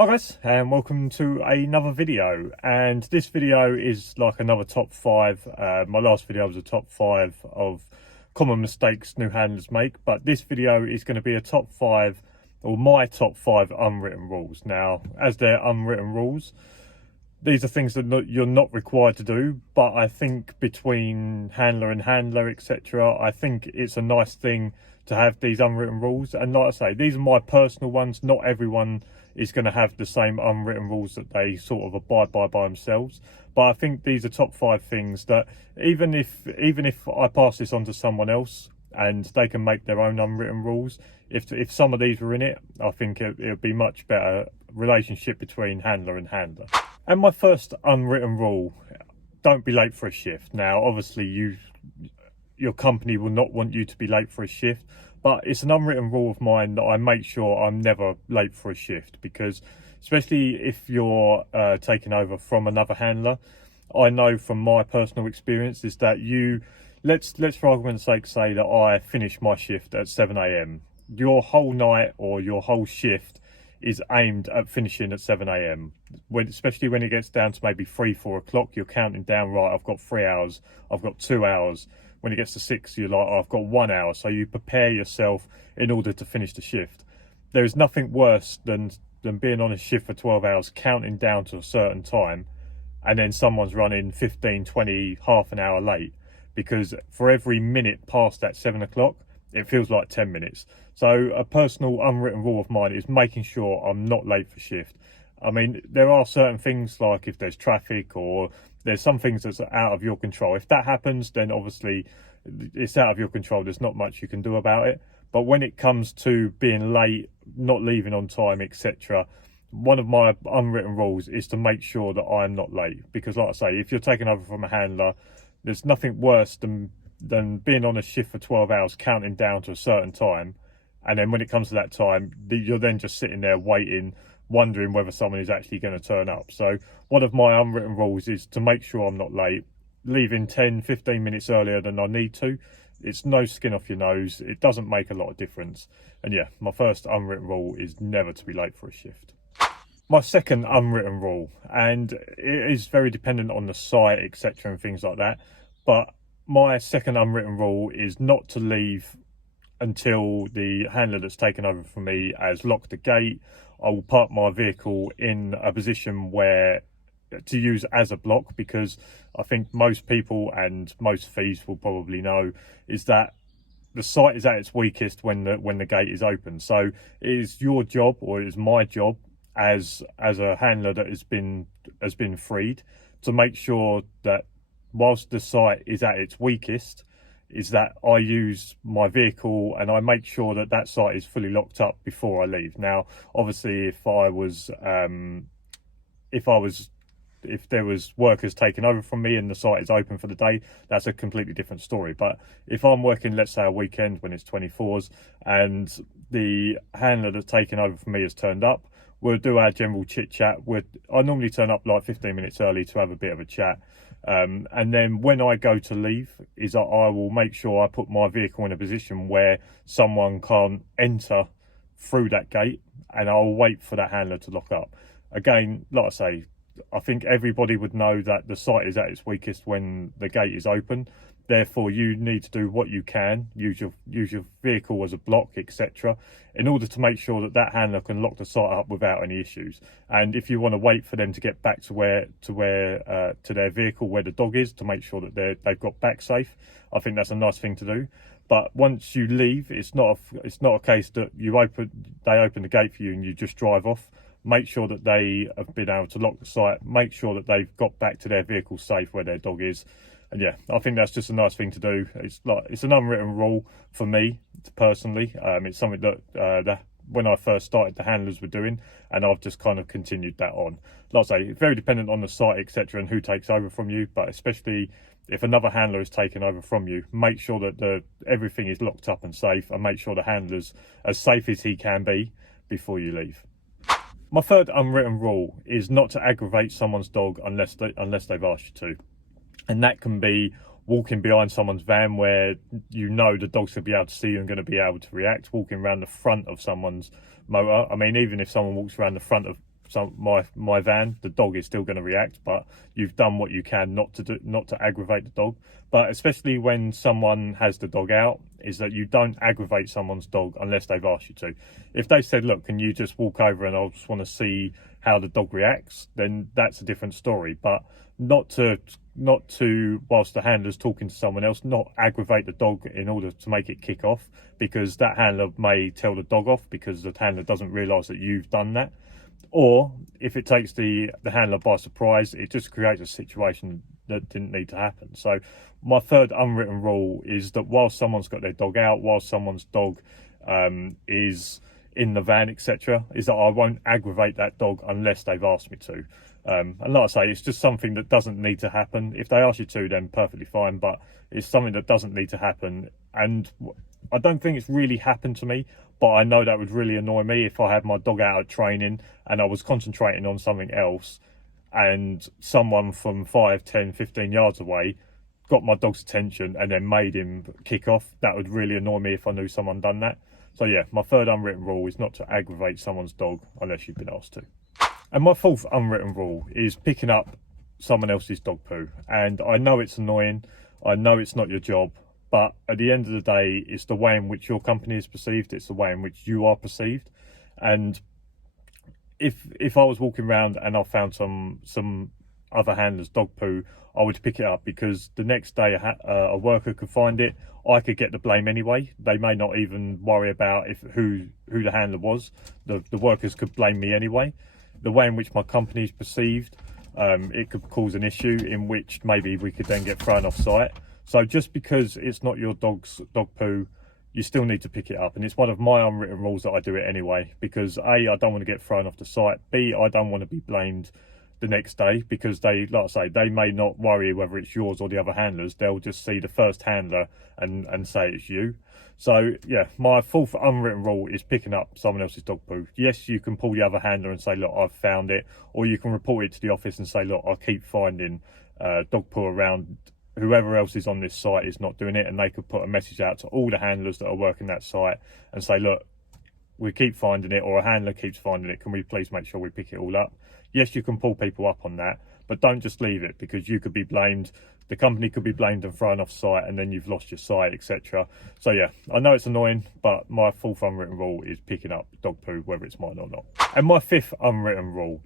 Hi guys, and welcome to another video. And this video is like another top 5. My last video was a top 5 of common mistakes new handlers make, but this video is going to be a top 5, or my top 5 unwritten rules. Now, as they're unwritten rules, these are things that you're not required to do, but I think between handler and handler, etc., I think it's a nice thing to have these unwritten rules. And like I say, these are my personal ones. Not everyone is going to have the same unwritten rules that they sort of abide by themselves, but I think these are top 5 things that even if I pass this on to someone else and they can make their own unwritten rules, if some of these were in it, I think it would be much better relationship between handler and handler. And my first unwritten rule: don't be late for a shift. Now obviously your company will not want you to be late for a shift, but it's an unwritten rule of mine that I make sure I'm never late for a shift, because especially if you're taking over from another handler, I know from my personal experience is that let's for argument's sake say that I finish my shift at 7 a.m. Your whole night or your whole shift is aimed at finishing at 7 a.m. Especially when it gets down to maybe 3-4 o'clock, you're counting down, right, I've got 3 hours, I've got 2 hours. When it gets to 6, you're like, I've got 1 hour. So you prepare yourself in order to finish the shift. There is nothing worse than being on a shift for 12 hours, counting down to a certain time, and then someone's running 15, 20, half an hour late, because for every minute past that 7 o'clock, it feels like 10 minutes. So a personal unwritten rule of mine is making sure I'm not late for shift. I mean, there are certain things like if there's traffic or there's some things that's out of your control. If that happens, then obviously it's out of your control. There's not much you can do about it. But when it comes to being late, not leaving on time, etc., one of my unwritten rules is to make sure that I'm not late. Because like I say, if you're taking over from a handler, there's nothing worse than being on a shift for 12 hours, counting down to a certain time. And then when it comes to that time, you're then just sitting there waiting, wondering whether someone is actually going to turn up. So one of my unwritten rules is to make sure I'm not late, leaving 10-15 minutes earlier than I need to. It's no skin off your nose. It doesn't make a lot of difference. And yeah, my first unwritten rule is never to be late for a shift. My second unwritten rule, and it is very dependent on the site, etc., and things like that, but my second unwritten rule is not to leave until the handler that's taken over from me has locked the gate. I will park my vehicle in a position where to use as a block, because I think most people and most thieves will probably know is that the site is at its weakest when the gate is open. So it is your job, or it is my job as a handler that has been freed, to make sure that whilst the site is at its weakest, is that I use my vehicle and I make sure that that site is fully locked up before I leave. Now, obviously, if there was workers taking over from me and the site is open for the day, that's a completely different story. But if I'm working, let's say, a weekend when it's 24s and the handler that's taken over from me has turned up, we'll do our general chit chat. I normally turn up like 15 minutes early to have a bit of a chat. And then when I go to leave, I will make sure I put my vehicle in a position where someone can't enter through that gate, and I'll wait for that handler to lock up. Again, like I say, I think everybody would know that the site is at its weakest when the gate is open. Therefore, you need to do what you can, use your vehicle as a block, etc., in order to make sure that handler can lock the site up without any issues. And if you want to wait for them to get back to their vehicle where the dog is, to make sure that they've got back safe, I think that's a nice thing to do. But once you leave, it's not a case that they open the gate for you and you just drive off. Make sure that they have been able to lock the site. Make sure that they've got back to their vehicle safe where their dog is. And yeah, I think that's just a nice thing to do. It's an unwritten rule for me personally. It's something that when I first started, the handlers were doing, and I've just kind of continued that on. Like I say, it's very dependent on the site, etc., and who takes over from you. But especially if another handler is taken over from you, make sure that everything is locked up and safe, and make sure the handler's as safe as he can be before you leave. My third unwritten rule is not to aggravate someone's dog unless they've asked you to. And that can be walking behind someone's van where you know the dog's going to be able to see you and going to be able to react, walking around the front of someone's motor. I mean, even if someone walks around the front of my van, the dog is still going to react, but you've done what you can not to aggravate the dog. But especially when someone has the dog out, is that you don't aggravate someone's dog unless they've asked you to. If they said, look, can you just walk over and I just want to see how the dog reacts, then that's a different story. But not to whilst the handler's talking to someone else, not aggravate the dog in order to make it kick off, because that handler may tell the dog off because the handler doesn't realise that you've done that. Or if it takes the handler by surprise, it just creates a situation that didn't need to happen. So my third unwritten rule is that whilst someone's got their dog out, whilst someone's dog is in the van, etc., is that I won't aggravate that dog unless they've asked me to. And like I say, it's just something that doesn't need to happen. If they ask you to, then perfectly fine, but it's something that doesn't need to happen. And I don't think it's really happened to me, but I know that would really annoy me if I had my dog out at training and I was concentrating on something else and someone from 5, 10, 15 yards away got my dog's attention and then made him kick off. That would really annoy me if I knew someone done that. So yeah, my third unwritten rule is not to aggravate someone's dog unless you've been asked to. And my fourth unwritten rule is picking up someone else's dog poo. And I know it's annoying, I know it's not your job, but at the end of the day, it's the way in which your company is perceived, it's the way in which you are perceived. And if I was walking around and I found some other handler's dog poo, I would pick it up, because the next day a worker could find it, I could get the blame anyway. They may not even worry about who the handler was. The workers could blame me anyway. The way in which my company is perceived, it could cause an issue in which maybe we could then get thrown off site. So just because it's not your dog's dog poo, you still need to pick it up. And it's one of my unwritten rules that I do it anyway, because A, I don't want to get thrown off the site. B, I don't want to be blamed the next day, because they, like I say, they may not worry whether it's yours or the other handlers. They'll just see the first handler and say it's you. So yeah, my fourth unwritten rule is picking up someone else's dog poo. Yes, you can pull the other handler and say, look, I've found it, or you can report it to the office and say, look, I keep finding dog poo around. Whoever else is on this site is not doing it, and they could put a message out to all the handlers that are working that site and say, look, we keep finding it, or a handler keeps finding it, can we please make sure we pick it all up? Yes, you can pull people up on that, but don't just leave it, because you could be blamed, the company could be blamed and thrown off site, and then you've lost your site, etc. So yeah, I know it's annoying, but my fourth unwritten rule is picking up dog poo, whether it's mine or not. And my fifth unwritten rule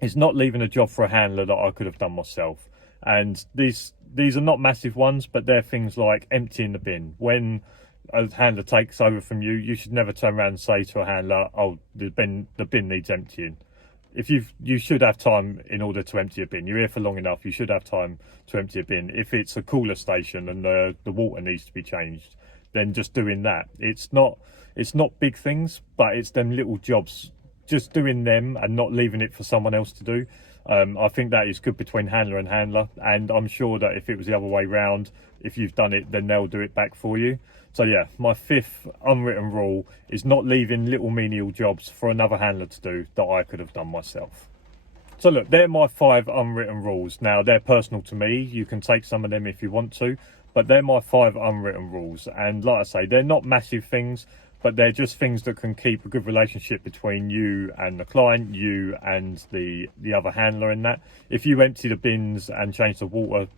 is not leaving a job for a handler that I could have done myself. And these are not massive ones, but they're things like emptying the bin. When a handler takes over from you, you should never turn around and say to a handler, oh, the bin needs emptying. You should have time in order to empty a bin. You're here for long enough, you should have time to empty a bin. If it's a cooler station and the water needs to be changed, then just doing that. It's not big things, but it's them little jobs, just doing them and not leaving it for someone else to do. I think that is good between handler and handler, and I'm sure that if it was the other way round, if you've done it, then they'll do it back for you. So yeah, my fifth unwritten rule is not leaving little menial jobs for another handler to do that I could have done myself. So look, they're my 5 unwritten rules. Now, they're personal to me. You can take some of them if you want to, but they're my 5 unwritten rules. And like I say, they're not massive things, but they're just things that can keep a good relationship between you and the client, you and the other handler in that. If you empty the bins and change the water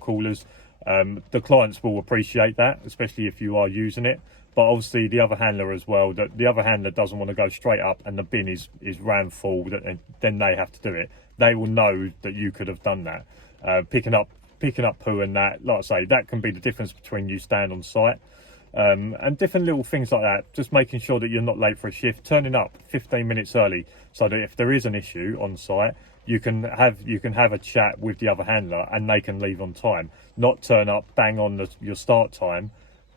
coolers, the clients will appreciate that, especially if you are using it. But obviously the other handler as well, that the other handler doesn't want to go straight up and the bin is ran full, and then they have to do it. They will know that you could have done that. Picking up poo and that, like I say, that can be the difference between you staying on site. And different little things like that, just making sure that you're not late for a shift, turning up 15 minutes early, so that if there is an issue on site, you can have a chat with the other handler and they can leave on time, not turn up bang on your start time,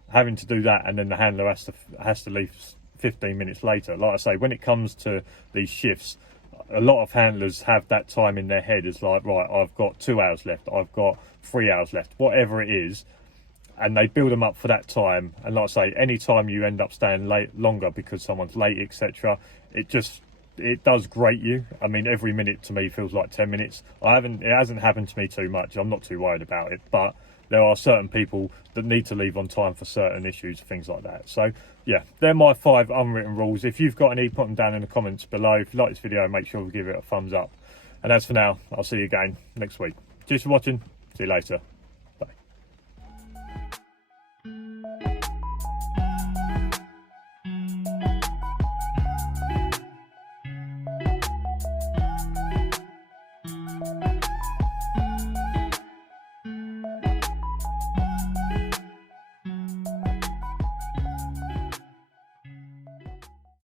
having to do that, and then the handler has to leave 15 minutes later. Like I say, when it comes to these shifts, a lot of handlers have that time in their head as like, right, I've got 2 hours left, I've got 3 hours left, whatever it is, and they build them up for that time. And like I say, any time you end up staying longer because someone's late, etc., it does grate you. I mean, every minute to me feels like 10 minutes. It hasn't happened to me too much. I'm not too worried about it, but there are certain people that need to leave on time for certain issues, things like that. So yeah, they're my 5 unwritten rules. If you've got any, put them down in the comments below. If you like this video, make sure to give it a thumbs up. And as for now, I'll see you again next week. Cheers for watching. See you later.